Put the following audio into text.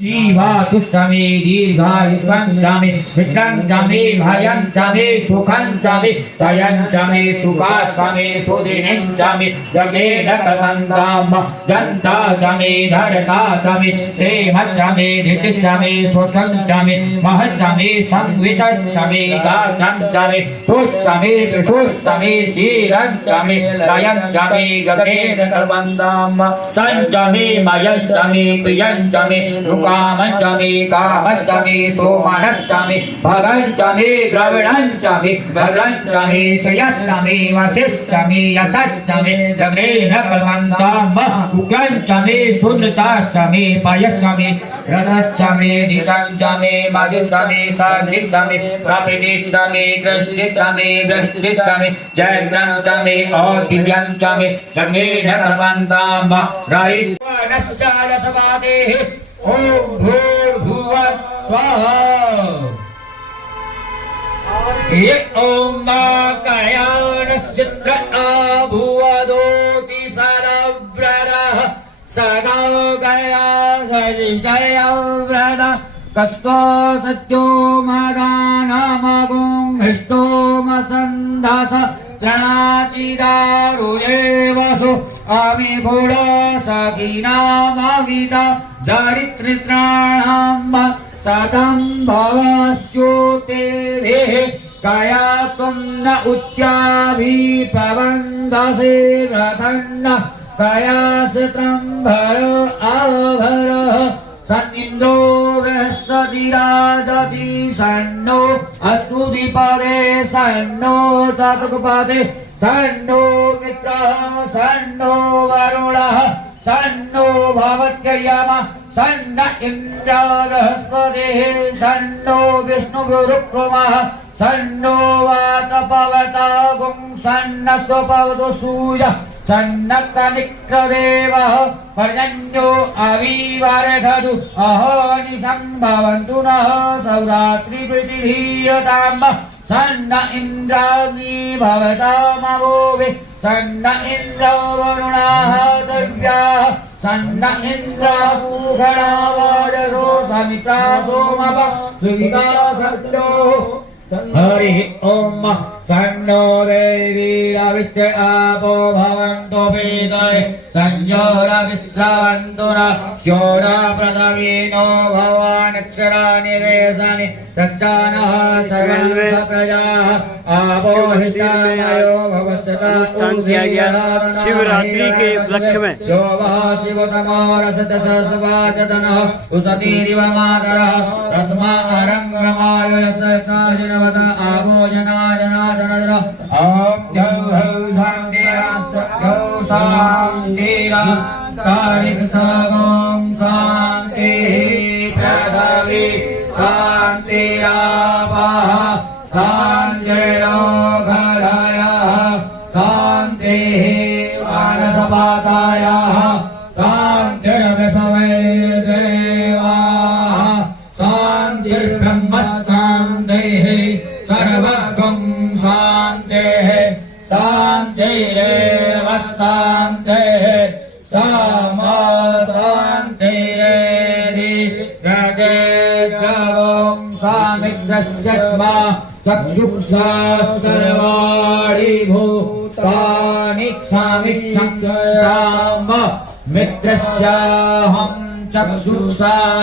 जीवातुष्टमे दीर्घायुष्वन्तमे विक्रन्तमे भयन्तमे सुखन्तमे तयन्तमे सुखास्तमे सुदिनिन्तमे जगेन कलन्ताम जन्तातमे धरतातमे प्रेमस्तमे धृतिस्तमे स्वसन्तमे महस्तमे संवितस्तमे गातन्तमे सुस्तमे विशुस्तमे शीरन्तमे लयन्तमे गगेन कलन्ताम सन्तमे मयन्तमे प्रियन्तमे कामन्तमे कामस्तमे सोमनस्तमे भगन्तमे द्रविणन्तमे भगन्तमे श्रियस्तमे वसिष्ठमे यशस्तमे जगेन कलवन्ताम उग्रन्तमे सुनतास्तमे पयस्तमे रसस्तमे दिशन्तमे मदिस्तमे साधिस्तमे कपिदिस्तमे कृष्णिस्तमे वृष्टिस्तमे जयग्रन्तमे औदिर्यन्तमे जगेन कलवन्ताम रहिष्वनश्चालसवादेः ओम भूर्भुवः स्वाहा। एक ओम कयानश्चित्रः भुवदोति सरव्रतः सदा गया सजिष्टयव्रतः कस्तो सत्यो मदानामगुं हिष्टोमसन्धस जनाचिदारुयेवसु अमिगुणो सखीनामविदा दरिद्रत्राणाम् सदं भवस्योतेभिः कया त्वं न उच्चाभिप्रबन्धसे रथन्न कया सत्रं भरो अवभरः सन्निन्दो बृहस्पतिराजति सन्नो अस्तुतिपदे सन्नो चतुष्पदे सन्नो मित्रः सन्नो वरुणः सन्नो भवत्ययमः सन्न इन्द्रो बृहस्पतिः सन्नो विष्णुरुक्रमः सन्नो वातपवतागुं सन्नस्वपवतु सूर्यः सन्नक्तनिक्रदेवः पर्जन्यो अविवर्धतु अहोनि सम्भवन्तु नः सौरात्रिप्रीतिधीयताम् सन्न इन्द्राग्नि भवतामवोवे सन्न इन्द्रो वरुणाः दिव्याः सन्न इन्द्रो पूषणावाजसो समिता सोमप सुविता सत्योः हरि ओम सन्नो देवी अविष्ट आपो भवन्तु पीतये संयोरविश्रवन्तु न योरा प्रदवीनो भवानक्षरानिवेशनि तस्यानः सर्वं प्रजाः आपोहितायो भवस्यता शिवरात्रि के उपलक्ष्य में यो वः शिवतमोरसतसस्वाचतनः उसतीरिव मातरः रस्मा अरङ्गमाय यशस्नाजिनवत आभोजनाजनाजनदर ॐ द्यौ हौ शान्तिरस्तौ शान्तिरः तारिक सगों शान्तिः पृथिवी शान्तिरापः शान्तिरोगधयः शान्तिः मानसपातायाः शान्तिर्विषमे देवाः शान्तिर्ब्रह्म शान्तिः सर्वगं शान्तिः शान्तिरेव शान्तिः सामा शान्तिरेधि जगेजगं सामित्रस्यत्मा चक्षुषा सर्वाणि भूतानि क्षामिक्षं मित्रस्याहं चक्षुषा